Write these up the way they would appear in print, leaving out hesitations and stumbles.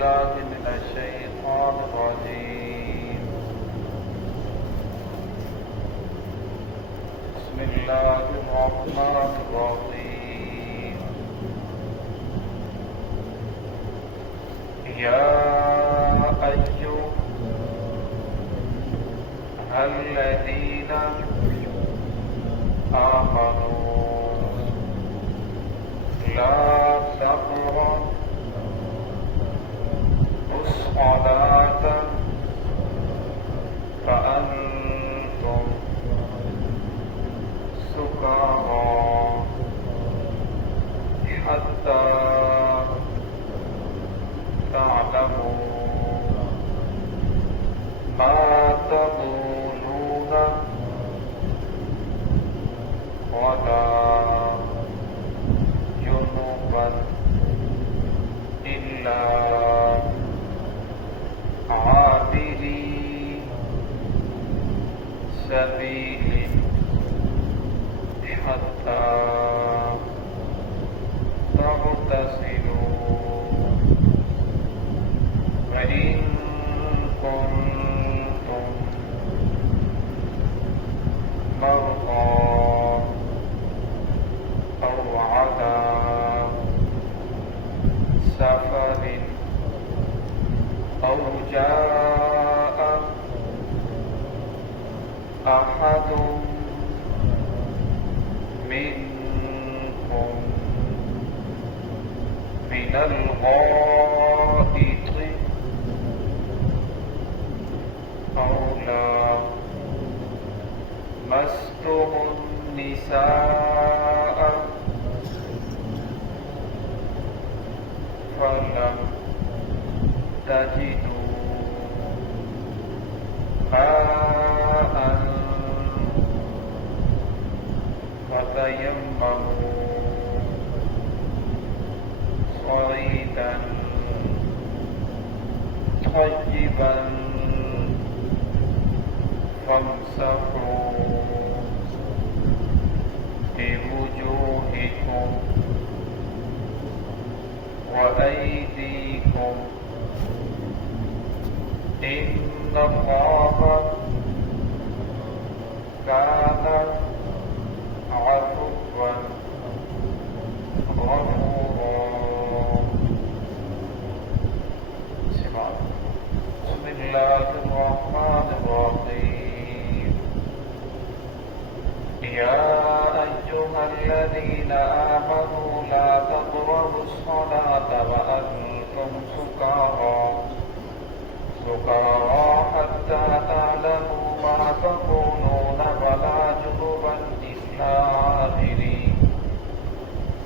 بالله من الشيطان الرجيم. بسم الله الرحمن الرحيم. يا أيها الذين آمنوا لا تقربوا الصلاة فأنتم سكارى حتى تعلموا ما تقولون ولا جنبا إلا عابري سبيل حتى تغتسلوا وإن كنتم مرضى أو على سفر أو جاء أحد منكم من الغائط أو لامستم النساء فلم تجدوا ماء فتيمموا صعيدا طيبا فامسحوا بوجوهكم وأيديكم إن الله كان عفوا غفورا. بسم الله الرحمن الرحيم. يا أيها الذين آمنوا لا تقربوا الصلاة وأنتم سكارى حتى تعلموا ما تقولون ولا جنبا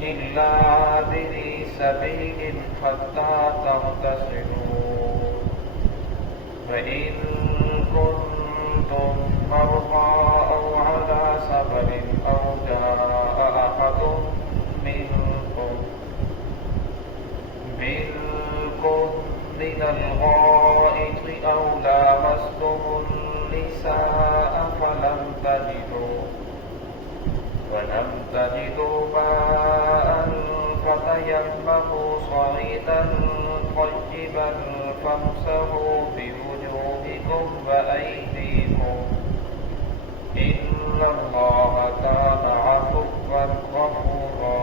إلا عابري سبيل حتى تغتسلوا وإن كنتم مرضى أو على سفر أو جاء أحد منكم من الغائط أو لامستم النساء فلم تجدوا ماء فتيمموا صعيدا طيبا فامسحوا بوجوهكم وأيديكم إن الله كان عفوا غفورا.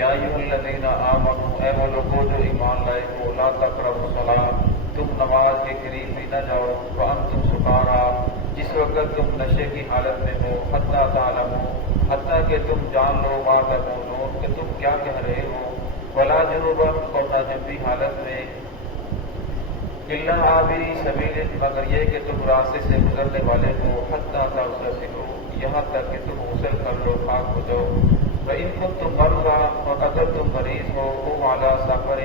یا ایھا الذین آمنوا، اے وہ لوگوں جو ایمان لائے ہو، لا تقربوا الصلاۃ، تم نماز کے قریب بھی نہ جاؤ، وانتم سکارا، جس وقت تم نشے کی حالت میں ہو، حتی تعلموا، حتیٰ کہ تم جان لو، ما تقولون، کہ تم کیا کہہ رہے ہو، ولا جنوبا، اور نہ جنبی حالت میں، الا عابری سبیل، مگر یہ کہ تم راستے سے گزرنے والے ہو، حتی تغتسلوا، یہاں تک کہ تم غسل کر لو، پاک ہو جاؤ، وَإِن كُنتُم مَرْضَىٰ، اور اگر تم مریض ہو، أَوْ عَلَىٰ سَفَرٍ،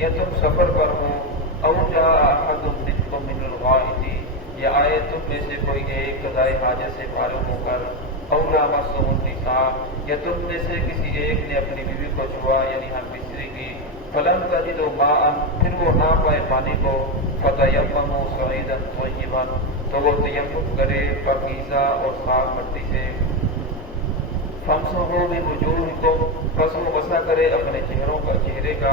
یا تم سفر پر ہو، أَوْ جَاءَ أَحَدٌ مِّنكُم مِّنَ الْغَائِطِ، یا آئے تم میں سے کوئی ایک قضائے حاجت سے فارغ ہو کر، أَوْ لَامَسْتُمُ النِّسَاءَ، یا تم میں سے کسی ایک نے اپنی بیوی کو چھوا، یعنی ہم بستری کی، فَلَمْ تَجِدُوا مَاءً، پھر وہ نہ پائے پانی کو، فَتَيَمَّمُوا صَعِيدًا طَيِّبًا، تو وہ تیمم کرے پاکیزہ اور صاف مٹی سے، فَامْسَحُوا بِوُجُوهِكُمْ، پس وہ مسح کرے اپنے چہرے کا،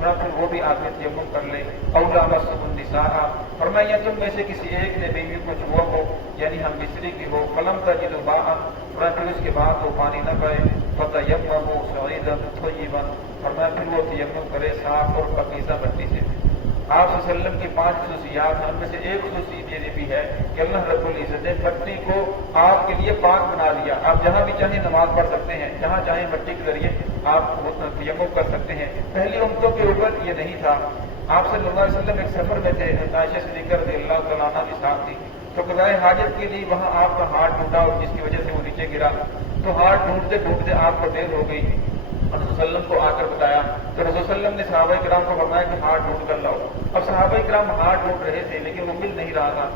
پھر وہ بھی آدمی تیمم کر لے. اولا مسم النساء فرمایا تم میں سے کسی ایک نے بیوی کو چھوا ہو یعنی ہم مصری کی ہو فلم تجدوا ماء پھر اس کے بعد وہ پانی نہ پائے فتیمموا صعیدا طیبا فرمایا پھر وہ تیمم کرے صاف اور پاکیزہ مٹی سے. آپ صلی اللہ علیہ وسلم کی 5 خصوصیات ہیں، ان میں سے ایک خصوصیت یہ بھی ہے کہ اللہ رب العزت نے مٹی کو آپ کے لیے پاک بنا دیا. آپ جہاں بھی چاہیں نماز پڑھ سکتے ہیں، جہاں چاہیں مٹی کے ذریعے آپ تیمم کر سکتے ہیں. پہلی امتوں کے اوپر یہ نہیں تھا. آپ صلی اللہ علیہ وسلم ایک سفر میں تھے، عائشہ صدیقہ رضی اللہ تعالیٰ عنہ بھی ساتھ تھی، تو قضائے حاجت کے لیے وہاں آپ کا ہاتھ ٹوٹا اور جس کی وجہ سے وہ نیچے گرا، تو ہاتھ ڈھونڈتے ڈھونڈتے آپ کو دیر ہو گئی. رسول صلی اللہ علیہ وسلم کو آ کر بتایا تو رسول صلی اللہ علیہ وسلم نے صحابہ کرام کو فرمایا کہ ہاتھ ڈھونڈ کر لاؤ. اب صحابہ کرام ہاتھ ڈھونڈ رہے تھے لیکن وہ مل نہیں رہا تھا.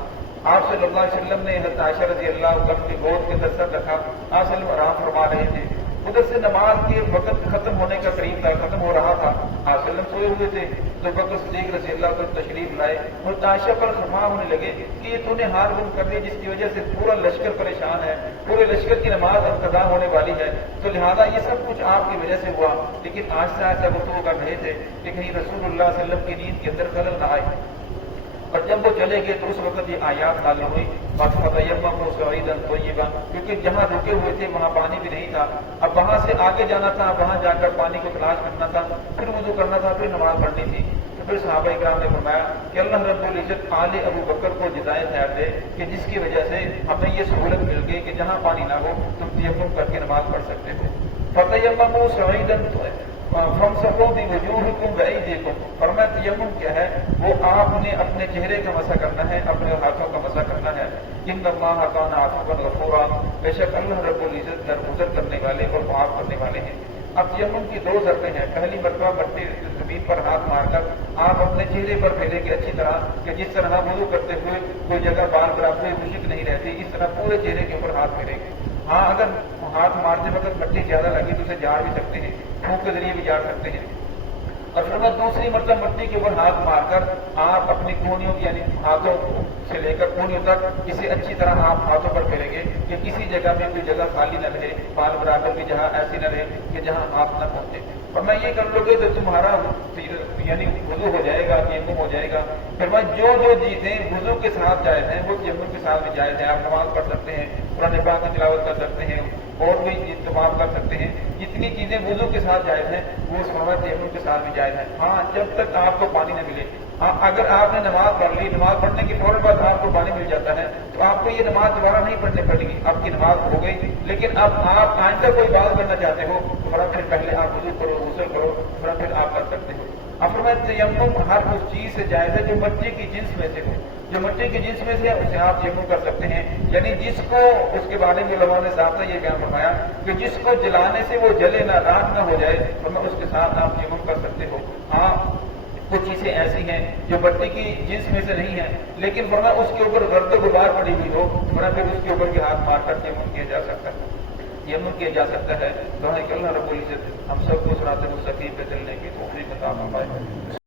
آپ صلی اللہ علیہ وسلم نے حضرت عائشہ رضی اللہ عنہا کی گود کے اندر سر رکھا. آپ صلی اللہ علیہ وسلم آرام فرما رہے تھے. ادھر سے نماز کے وقت ختم ہونے کا قریب تھا، ختم ہو رہا تھا. آپ صلی اللہ علیہ وسلم سوئے ہوئے تھے تو بکر صدیق رضی اللہ عنہ تشریف لائے اور عائشہ پر خما ہونے لگے کہ یہ تو نے ہاتھ بند کر دیا جس کی وجہ سے پورا لشکر پریشان ہے، پورے لشکر کی نماز اب قضا ہونے والی ہے، تو لہذا یہ سب کچھ آپ کی وجہ سے ہوا. لیکن آہستہ آہستہ گفتگو کر رہے تھے کہ کہیں رسول اللہ صلی اللہ علیہ وسلم کی نیند کے اندر خلل نہ آئے. اور جب وہ چلے گئے تو اس وقت یہ آیات نازل ہوئی فَتَيَمَّمُوا صَعِيدًا طَيِّبًا، کیونکہ جہاں رکے ہوئے تھے وہاں پانی بھی نہیں تھا. اب وہاں سے آگے جانا تھا، وہاں جا کر پانی کو تلاش کرنا تھا، پھر وضو کرنا تھا، پھر نماز پڑھنی تھی. تو پھر صحابہ کرام نے فرمایا کہ اللہ رب العزت آل ابو بکر کو جزائے خیر دے کہ جس کی وجہ سے ہمیں یہ سہولت مل گئی کہ جہاں پانی نہ ہو تم تیمم کر کے نماز پڑھ سکتے ہو. فَتَيَمَّمُوا صَعِيدًا فَامْسَحُوا بِوُجُوهِكُمْ وَأَيْدِيكُمْ فرمایا تیمم کیا ہے؟ وہ آپ نے اپنے چہرے کا مسح کرنا ہے، اپنے ہاتھوں کا مسح کرنا ہے. إِنَّ اللَّهَ كَانَ عَفُوًّا غَفُورًا بے شک اللہ رب العزت درگزر کرنے والے اور معاف کرنے والے ہیں. اب تیمم کی 2 ضربیں ہیں. پہلی مرتبہ مٹی زمین پر ہاتھ مار کر آپ اپنے چہرے پر پھیلیں گے اچھی طرح کہ جس طرح وضو کرتے ہوئے کوئی جگہ بال برابر خشک نہیں رہتی، اس طرح پورے چہرے کے اوپر ہاتھ پھیلیں گے. ہاں اگر ہاتھ مارتے وقت مٹی زیادہ لگی تو اسے جاڑ بھی سکتے ہیں، پھونک کے ذریعے بھی جاڑ سکتے ہیں. اور پھر دوسری مرتبہ مٹی کے اوپر ہاتھ مار کر آپ اپنی کونیوں یعنی ہاتھوں سے لے کر کونیوں تک اسے اچھی طرح آپ ہاتھوں پر پھیریں گے کہ کسی جگہ میں کوئی جگہ خالی نہ رہے، بال برابر کی جگہ ایسی نہ رہے کہ جہاں ہاتھ نہ پہنچے. اور میں یہ کر لو گے تو تمہارا یعنی وضو ہو جائے گا، تیمم ہو جائے گا. پھر میں جو چیزیں وضو کے ساتھ جائز ہیں وہ تیمم کے ساتھ بھی جائز ہیں. آپ نماز پڑھ سکتے ہیں، قرآن پاک کی تلاوت کر سکتے ہیں اور بھی تمام کر سکتے ہیں. جتنی چیزیں وضو کے ساتھ جائز ہیں وہ سمجھ تیمم کے ساتھ بھی جائز ہیں. ہاں جب تک آپ کو پانی نہ ملے. ہاں اگر آپ نے نماز پڑھ لی، نماز پڑھنے کے فوراً بعد آپ کو پانی مل جاتا ہے تو آپ کو یہ نماز دوبارہ نہیں پڑھنی پڑے گی، آپ کی نماز ہو گئی. لیکن اب آپ آئندہ کوئی بات کرنا چاہتے ہو تو بڑا پھر پہلے آپ وضو کرو، غسل کرو، بڑا پھر آپ کر سکتے ہو. اب فرمایا تیمم ہر اس چیز سے جائز ہے جو مٹی کی جنس میں سے ہو. جو مٹی کی جنس میں سے ہے اسے آپ تیمم کر سکتے ہیں. یعنی جس کو اس کے بارے میں لوگوں نے ضابطہ یہ بیان فرمایا کہ جس کو جلانے سے وہ جلے نہ، راکھ نہ ہو جائے، فرمایا اس کے ساتھ آپ تیمم کر سکتے ہو. ہاں کچھ چیزیں ایسی ہیں جو مٹی کی جنس میں سے نہیں ہیں لیکن فرمایا اس کے اوپر گرد و غبار پڑی ہوئی ہو، فرمایا پھر اس کے اوپر کے ہاتھ مار کر تیمم کیا جا سکتا ہے. تیمم کیا جا سکتا ہے. دعا ہے کہ اللہ رب العزت ہم سب کو صراط مستقیم پہ چلنے کی توفیق عطا فرمائے.